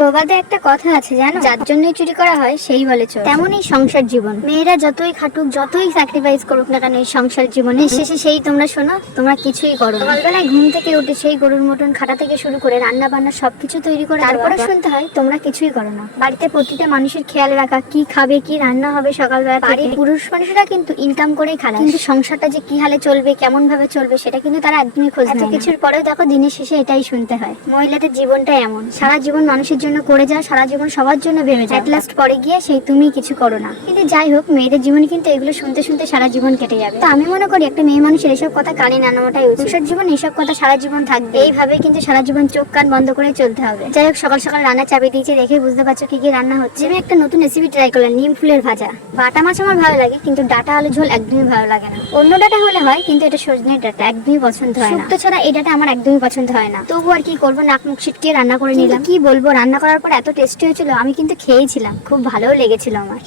প্রবাদে একটা কথা আছে জানো, যার জন্যই চুরি করা হয় সেই বলে চোর। তেমনই সংসার জীবন, মেয়েরা যতই খাটুক যতই স্যাক্রিফাইস করুক না কেন এই সংসার জীবনে, শেষে সেই তোমরা শোনো তোমরা কিছুই করো না। সকালবেলায় ঘুম থেকে উঠে সেই গরুর মটন খাটা থেকে শুরু করে রান্না বান্না সবকিছু তৈরি করে তারপরে শুনতে হয় তোমরা কিছুই করো না। বাড়িতে প্রতিটা মানুষের খেয়াল রাখা, কি খাবে কি রান্না হবে সকালবেলা। বাড়ির পুরুষ মানুষরা কিন্তু ইনকাম করেই খায়, কিন্তু সংসারটা যে কি হালে চলবে কেমন ভাবে চলবে সেটা কিন্তু তারা একদমই খোঁজ নেয় না। কিছুর পরেও দেখো দিনের শেষে এটাই শুনতে হয়। মহিলাদের জীবনটা এমন, সারা জীবন মানুষের জন্য করে যাও, সারা জীবন সবার জন্য ভেবে যাও, এট লাস্ট পরে গিয়ে সেই তুমি কিছু করো না। কিন্তু যাই হোক, মেয়েদের জীবনে কিন্তু এগুলো শুনতে শুনতে সারা জীবন কেটে যাবে। তো আমি মনে করি একটা মেয়ে মানুষের এসব কথা কানে না নেওয়াটাই উচিত। পুরুষের জীবন এইসব কথা সারা জীবন থাকবে, এইভাবে কিন্তু সারা জীবন চোখ কান বন্ধ করে চলতে হবে। যাই হোক, সকাল সকাল রান্না চাবি দিয়েছে, দেখে বুঝতে পারছো কি কি রান্না হচ্ছে। আমি একটা নতুন রেসিপি ট্রাই করলাম, নিম ফুলের ভাজা। বাটা মাছ আমার ভালো লাগে, কিন্তু ডাটা আলু ঝোল একদমই ভালো লাগে না। অন্য ডাটা হলে হয়, কিন্তু এটা সজনের ডাটা একদমই পছন্দ হয় না। শুক্তো ছাড়া এই ডাটা আমার একদমই পছন্দ হয় না। তবু আর কি করবো, নাক মুখ ছিটকে রান্না করে নিলাম। কি বলবো, রান্না করার পর এত টেস্টি হয়েছিল, আমি কিন্তু খেয়েছিলাম, খুব ভালোও লেগেছিল আমার।